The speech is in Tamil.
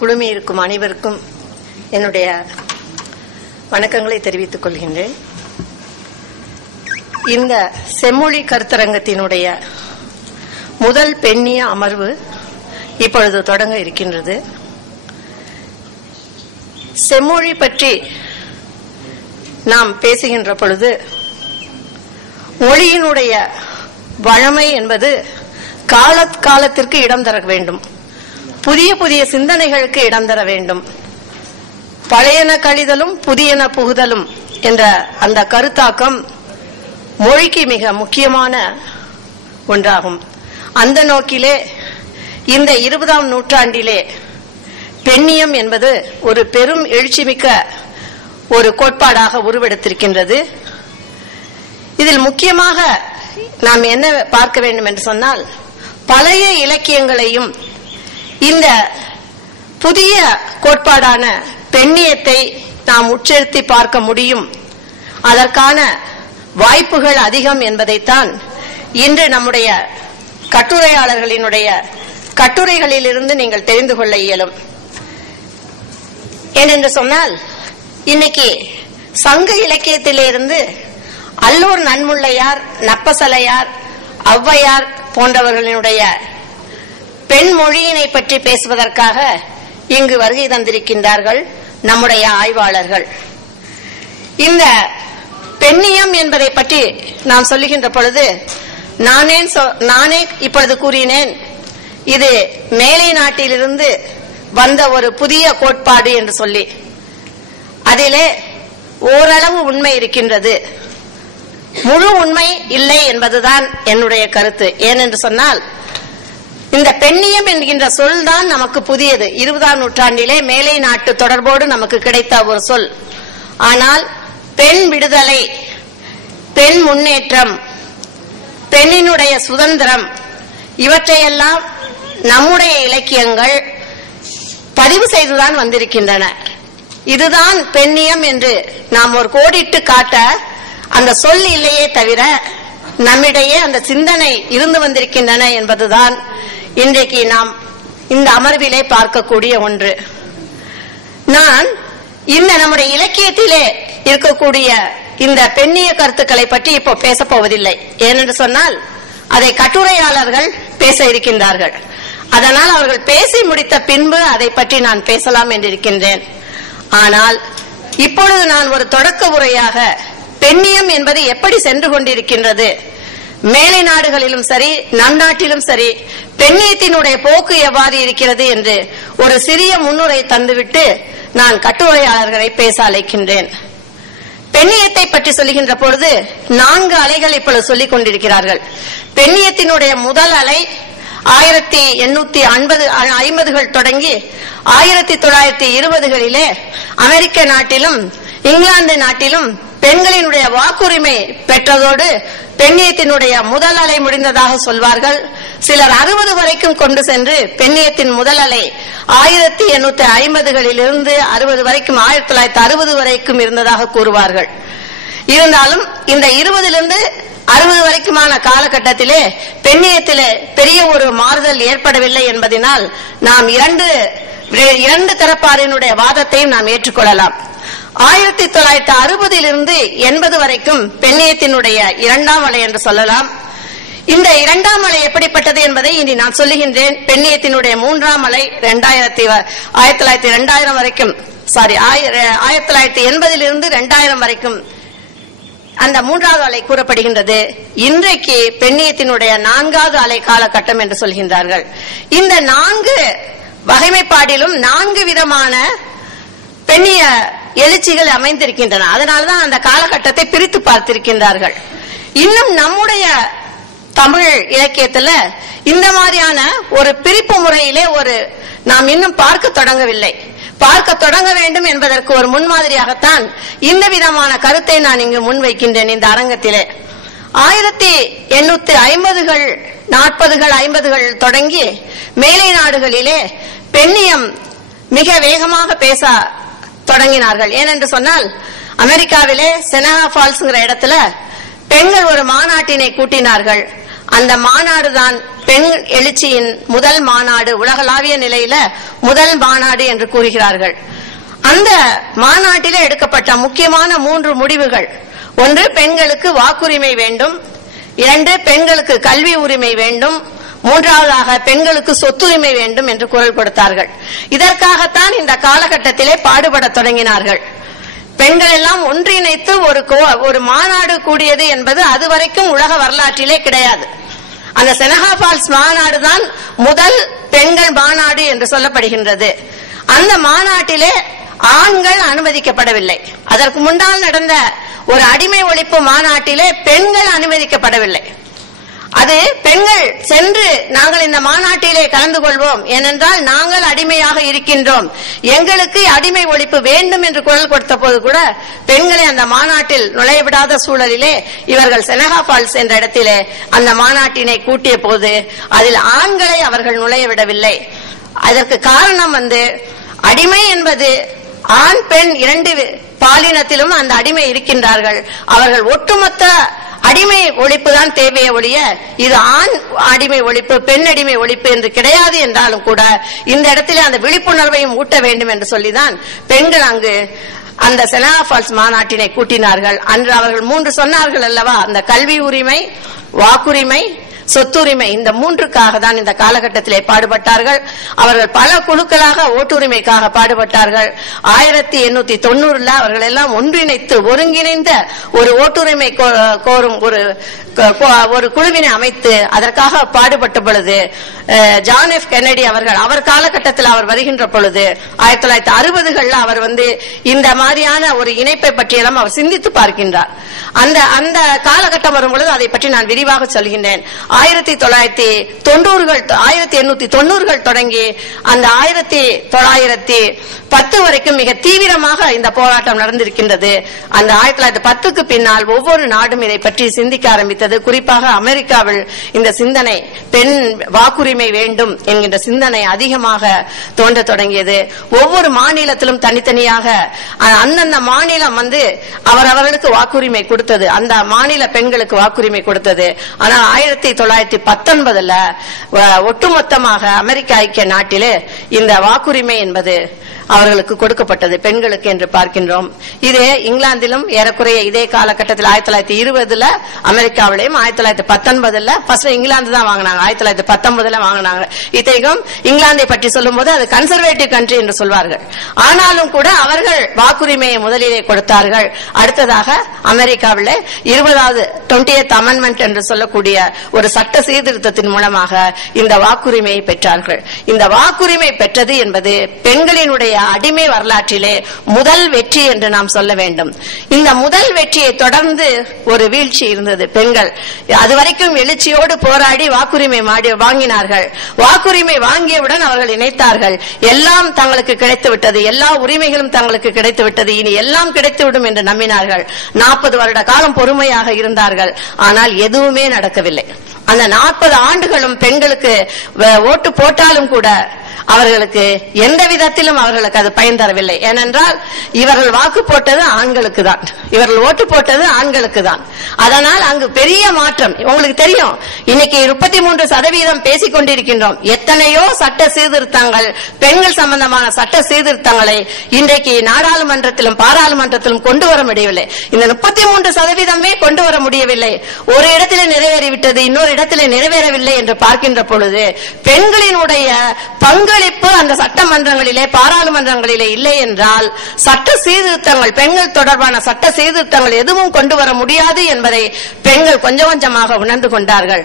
குழுமி இருக்கும் அனைவருக்கும் என்னுடைய வணக்கங்களை தெரிவித்துக் கொள்கின்றேன். இந்த செம்மொழி கருத்தரங்கத்தினுடைய முதல் பெண்ணிய அமர்வு இப்பொழுது தொடங்க இருக்கின்றது. செம்மொழி பற்றி நாம் பேசுகின்ற பொழுது மொழியினுடைய வழமை என்பது காலத்திற்கு இடம் தர வேண்டும், புதிய புதிய சிந்தனைகளுக்கு இடம் தர வேண்டும். பழையன கழிதலும் புதியன புகுதலும் என்ற அந்த கருத்தாக்கம் மொழிக்கு மிக முக்கியமான ஒன்றாகும். அந்த நோக்கிலே இந்த 20ஆம் நூற்றாண்டிலே பெண்ணியம் என்பது ஒரு பெரும் எழுச்சிமிக்க ஒரு கோட்பாடாக உருவெடுத்திருக்கின்றது. இதில் முக்கியமாக நாம் என்ன பார்க்க வேண்டும் என்று சொன்னால், பழைய இலக்கியங்களையும் இந்த புதிய கோட்பாடான பெண்ணியத்தை நாம் உட்செலுத்தி பார்க்க முடியும், அதற்கான வாய்ப்புகள் அதிகம் என்பதைத்தான் இன்று நம்முடைய கட்டுரையாளர்களினுடைய கட்டுரைகளிலிருந்து நீங்கள் தெரிந்து கொள்ள இயலும். ஏனென்று சொன்னால், இன்னைக்கு சங்க இலக்கியத்திலிருந்து அல்லூர் நன்முள்ளையார், நப்பசலையார், ஔவையார் போன்றவர்களினுடைய பெண் மொழியினை பற்றி பேசுவதற்காக இங்கு வருகை தந்திருக்கின்றார்கள் நம்முடைய ஆய்வாளர்கள். இந்த பெண்ணியம் என்பதை பற்றி நாம் சொல்லுகின்ற பொழுது நானே இப்பொழுது கூறினேன், இது மேலை நாட்டிலிருந்து வந்த ஒரு புதிய கோட்பாடு என்று சொல்லி. அதிலே ஓரளவு உண்மை இருக்கின்றது, முழு உண்மை இல்லை என்பதுதான் என்னுடைய கருத்து. ஏனென்று சொன்னால், இந்த பெண்ணியம் என்கின்ற சொல் தான் நமக்கு புதியது. 20ஆம் நூற்றாண்டிலே மேலை நாட்டு தொடர்போடு நமக்கு கிடைத்த ஒரு சொல். ஆனால் பெண் விடுதலை, பெண் முன்னேற்றம், பெண்ணினுடைய சுதந்திரம், இவற்றையெல்லாம் நம்முடைய இலக்கியங்கள் பதிவு செய்துதான் வந்திருக்கின்றன. இதுதான் பெண்ணியம் என்று நாம் ஒரு கோடிட்டு காட்ட அந்த சொல் இல்லையே தவிர நம்மிடையே அந்த சிந்தனை இருந்து வந்திருக்கின்றன என்பதுதான் இன்றைக்கு நாம் இந்த அமர்விலே பார்க்கக்கூடிய ஒன்று. நான் இந்த நம்முடைய இலக்கியத்திலே இருக்கக்கூடிய இந்த பெண்ணிய கருத்துக்களை பற்றி இப்போ பேசப் போவதில்லை. ஏனென்று சொன்னால், அதை கட்டுரையாளர்கள் பேச இருக்கின்றார்கள். அதனால் அவர்கள் பேசி முடித்த பின்பு அதை பற்றி நான் பேசலாம் என்றிருக்கின்றேன். ஆனால் இப்பொழுது நான் ஒரு தொடக்க உரையாக பெண்ணியம் என்பது எப்படி சென்று கொண்டிருக்கின்றது, மேலை நாடுகளிலும் சரி நம் நாட்டிலும் சரி பெண்ணியத்தினுடைய போக்கு எவ்வாறு இருக்கிறது என்று ஒரு சிறிய முன்னுரை தந்துவிட்டு நான் கட்டுரையாளர்களை பேச அழைக்கின்றேன். பெண்ணியத்தை பற்றி சொல்லுகின்ற பொழுது 4 அலைகள் இப்பொழுது சொல்லிக் கொண்டிருக்கிறார்கள். பெண்ணியத்தினுடைய முதல் அலை 1850கள் தொடங்கி 1920களிலே அமெரிக்க நாட்டிலும் இங்கிலாந்து நாட்டிலும் பெண்களினுடைய வாக்குரிமை பெற்றதோடு பெண்ணியத்தினுடைய முதல் அலை முடிந்ததாக சொல்வார்கள். சிலர் 60 வரைக்கும் கொண்டு சென்று பெண்ணியத்தின் முதல் அலை 1850களிலிருந்து 60 வரைக்கும் 1960 வரைக்கும் இருந்ததாக கூறுவார்கள். இருந்தாலும் இந்த 20லிருந்து 60 வரைக்குமான காலகட்டத்திலே பெண்ணியத்திலே பெரிய ஒரு மாறுதல் ஏற்படவில்லை என்பதனால் நாம் இரண்டு தரப்பாரினுடைய வாதத்தையும் நாம் ஏற்றுக்கொள்ளலாம். 1960லிருந்து 80 வரைக்கும் பெண்ணியத்தினுடைய 2ஆம் அலை என்று சொல்லலாம். இந்த 2ஆம் அலை எப்படிப்பட்டது என்பதை இனி நான் சொல்லுகின்றேன். பெண்ணியத்தினுடைய 3ஆம் அலை 2000 வரைக்கும் 1980லிருந்து 2000 வரைக்கும் அந்த 3வது அலை கூறப்படுகின்றது. இன்றைக்கு பெண்ணியத்தினுடைய 4வது அலை காலகட்டம் என்று சொல்கின்றார்கள். இந்த 4 வகைமைப்பாடிலும் 4 விதமான பெண்ணிய எழுச்சிகள் அமைந்திருக்கின்றன. அதனால்தான் அந்த காலகட்டத்தை பிரித்து பார்த்திருக்கின்றார்கள். இன்னும் நம்முடைய தமிழ் இலக்கியத்துல இந்த மாதிரியான ஒரு பிரிப்பு முறையிலே நாம் இன்னும் பார்க்க தொடங்கவில்லை. பார்க்க தொடங்க வேண்டும் என்பதற்கு ஒரு முன்மாதிரியாகத்தான் இந்த விதமான கருத்தை நான் இங்கு முன்வைக்கின்றேன் இந்த அரங்கத்திலே. 1850கள் 40கள் 50கள் தொடங்கி மேலை நாடுகளிலே பெண்ணியம் மிக வேகமாக பேச தொடங்கினார்கள். ஏனென்று சொன்னால், அமெரிக்காவிலே செனகா ஃபால்ஸ்ங்கிற இடத்துல பெண்கள் ஒரு மாநாட்டினை கூட்டினார்கள். அந்த மாநாடுதான் பெண் எழுச்சியின் முதல் மாநாடு, உலகளாவிய நிலையில முதல் மாநாடு என்று கூறுகிறார்கள். அந்த மாநாட்டிலே எடுக்கப்பட்ட முக்கியமான 3 முடிவுகள்: 1, பெண்களுக்கு வாக்குரிமை வேண்டும்; 2, பெண்களுக்கு கல்வி உரிமை வேண்டும்; 3வதாக பெண்களுக்கு சொத்துரிமை வேண்டும் என்று குரல் கொடுத்தார்கள். இதற்காகத்தான் இந்த காலகட்டத்திலே பாடுபட தொடங்கினார்கள். பெண்கள் எல்லாம் ஒன்றிணைத்து ஒரு மாநாடு கூடியது என்பது அதுவரைக்கும் உலக வரலாற்றிலே கிடையாது. அந்த செனகா ஃபால்ஸ் மாநாடு தான் முதல் பெண்கள் மாநாடு என்று சொல்லப்படுகின்றது. அந்த மாநாட்டிலே ஆண்கள் அனுமதிக்கப்படவில்லை. அதற்கு முன்னால் நடந்த ஒரு அடிமை ஒழிப்பு மாநாட்டிலே பெண்கள் அனுமதிக்கப்படவில்லை. அது பெண்கள் சென்று நாங்கள் இந்த மாநாட்டிலே கலந்து கொள்வோம், ஏனென்றால் நாங்கள் அடிமையாக இருக்கின்றோம், எங்களுக்கு அடிமை ஒழிப்பு வேண்டும் என்று குரல் கொடுத்த போது கூட பெண்களை அந்த மாநாட்டில் நுழையவிடாத சூழலிலே இவர்கள் செனகா ஃபால்ஸ் என்ற இடத்திலே அந்த மாநாட்டினை கூட்டிய போது அதில் ஆண்களை அவர்கள் நுழையவிடவில்லை. அதற்கு காரணம் அடிமை என்பது ஆண் பெண் 2 பாலினத்திலும் அந்த அடிமை இருக்கின்றார்கள். அவர்கள் ஒட்டுமொத்த அடிமை ஒழிப்பு தான் தேவையை ஒழிய இது ஆண் அடிமை ஒழிப்பு பெண் அடிமை ஒழிப்பு என்று கிடையாது என்றாலும் கூட இந்த இடத்திலே அந்த விழிப்புணர்வையும் ஊட்ட வேண்டும் என்று சொல்லிதான் பெண்கள் அங்கு அந்த செனகா ஃபால்ஸ் மாநாட்டினை கூட்டினார்கள். அன்று அவர்கள் 3 சொன்னார்கள் அல்லவா, அந்த கல்வி உரிமை, வாக்குரிமை, சொத்துரிமை, இந்த 3க்காக தான் இந்த காலகட்டத்திலே பாடுபட்டார்கள். அவர்கள் பல குழுக்களாக ஓட்டுரிமைக்காக பாடுபட்டார்கள். 1890 அவர்கள் எல்லாம் ஒன்றிணைத்து ஒருங்கிணைந்த ஒரு ஓட்டுரிமை கோரும் ஒரு குழுவினை அமைத்து அதற்காக பாடுபட்ட பொழுது ஜான் எஃப் கென்னடி அவர் காலகட்டத்தில் அவர் வருகின்ற பொழுது 1960களில் அவர் இந்த மாதிரியான ஒரு இணைப்பை பற்றியெல்லாம் அவர் சிந்தித்து பார்க்கின்றார். அந்த காலகட்டம் வரும்பொழுது அதை பற்றி நான் விரிவாக சொல்கின்றேன். 1890கள் தொடங்கி அந்த 1910 வரைக்கும் மிக தீவிரமாக இந்த போராட்டம் நடந்திருக்கின்றது. அந்த 1910க்கு பின்னால் ஒவ்வொரு நாடும் இதை பற்றி சிந்திக்க ஆரம்பித்தது. குறிப்பாக அமெரிக்காவில் இந்த சிந்தனை, பெண் வாக்குரிமை வேண்டும் என்கின்ற சிந்தனை அதிகமாக தோன்ற தொடங்கியது. ஒவ்வொரு மாநிலத்திலும் தனித்தனியாக அந்தந்த மாநிலம் அவரவர்களுக்கு வாக்குரிமை கொடுத்தது, அந்த மாநில பெண்களுக்கு வாக்குரிமை கொடுத்தது. ஆனால் 1919 ஒட்டுமொத்தமாக அமெரிக்க ஐக்கிய நாட்டிலே இந்த வாக்குரிமை என்பது அவர்களுக்கு கொடுக்கப்பட்டது, பெண்களுக்கு என்று பார்க்கின்றோம். இதே இங்கிலாந்திலும் ஏறக்குறைய இதே காலகட்டத்தில் 1920 அமெரிக்காவிலையும் 1919 ஃபர்ஸ்ட் இங்கிலாந்து தான் வாங்கினாங்க, 1919 வாங்கினாங்க. இத்தகையும் இங்கிலாந்தை பற்றி சொல்லும் போது அது கன்சர்வேட்டிவ் கண்ட்ரி என்று சொல்வார்கள். ஆனாலும் கூட அவர்கள் வாக்குரிமையை முதலிலே கொடுத்தார்கள். அடுத்ததாக அமெரிக்காவில் 20th அமெண்ட்மெண்ட் என்று சொல்லக்கூடிய ஒரு சட்ட சீர்திருத்தத்தின் மூலமாக இந்த வாக்குரிமையை பெற்றார்கள். இந்த வாக்குரிமை பெற்றது என்பது பெண்களினுடைய அடிமை வரலாற்றிலே முதல் வெற்றி என்று நாம் சொல்ல வேண்டும். இந்த முதல் வெற்றியை தொடர்ந்து ஒரு வீழ்ச்சி இருந்தது. பெண்கள் அதுவரைக்கும் எழுச்சியோடு போராடி வாக்குரிமை வாங்கினார்கள். வாக்குரிமை வாங்கியவுடன் அவர்கள் நினைத்தார்கள் எல்லாம் தங்களுக்கு கிடைத்து விட்டது, எல்லா உரிமைகளும் தங்களுக்கு கிடைத்து விட்டது, இனி எல்லாம் கிடைத்துவிடும் என்று நம்பினார்கள். 40 வருட காலம் பொறுமையாக இருந்தார்கள். ஆனால் எதுவுமே நடக்கவில்லை. அந்த 40 ஆண்டுகளும் பெண்களுக்கு ஓட்டு போட்டாலும் கூட அவர்களுக்கு எந்த விதத்திலும் அவர்களுக்கு அது பயன் தரவில்லை. ஏனென்றால் இவர்கள் வாக்கு போட்டது ஆண்களுக்கு தான், இவர்கள் ஓட்டு போட்டது ஆண்களுக்கு தான். அதனால் அங்கு பெரிய மாற்றம். உங்களுக்கு தெரியும், இன்னைக்கு 33% பேசிக் கொண்டிருக்கின்றோம். எத்தனையோ சட்ட சீர்திருத்தங்கள், பெண்கள் சம்பந்தமான சட்ட சீர்திருத்தங்களை இன்றைக்கு நாடாளுமன்றத்திலும் பாராளுமன்றத்திலும் கொண்டு வர முடியவில்லை. இந்த 33% கொண்டு வர முடியவில்லை. ஒரு இடத்திலே நிறைவேறிவிட்டது, இன்னொரு இடத்திலே நிறைவேறவில்லை என்று பார்க்கின்ற பொழுது பெண்களினுடைய பங்களிப்பு அந்த சட்டமன்றங்களிலே பாராளுமன்றங்களிலே இல்லை என்றால் சட்ட சீர்திருத்தங்கள், பெண்கள் தொடர்பான சட்ட சீர்திருத்தங்கள் எதுவும் கொண்டு வர முடியாது என்பதை பெண்கள் கொஞ்சம் கொஞ்சமாக உணர்ந்து கொண்டார்கள்.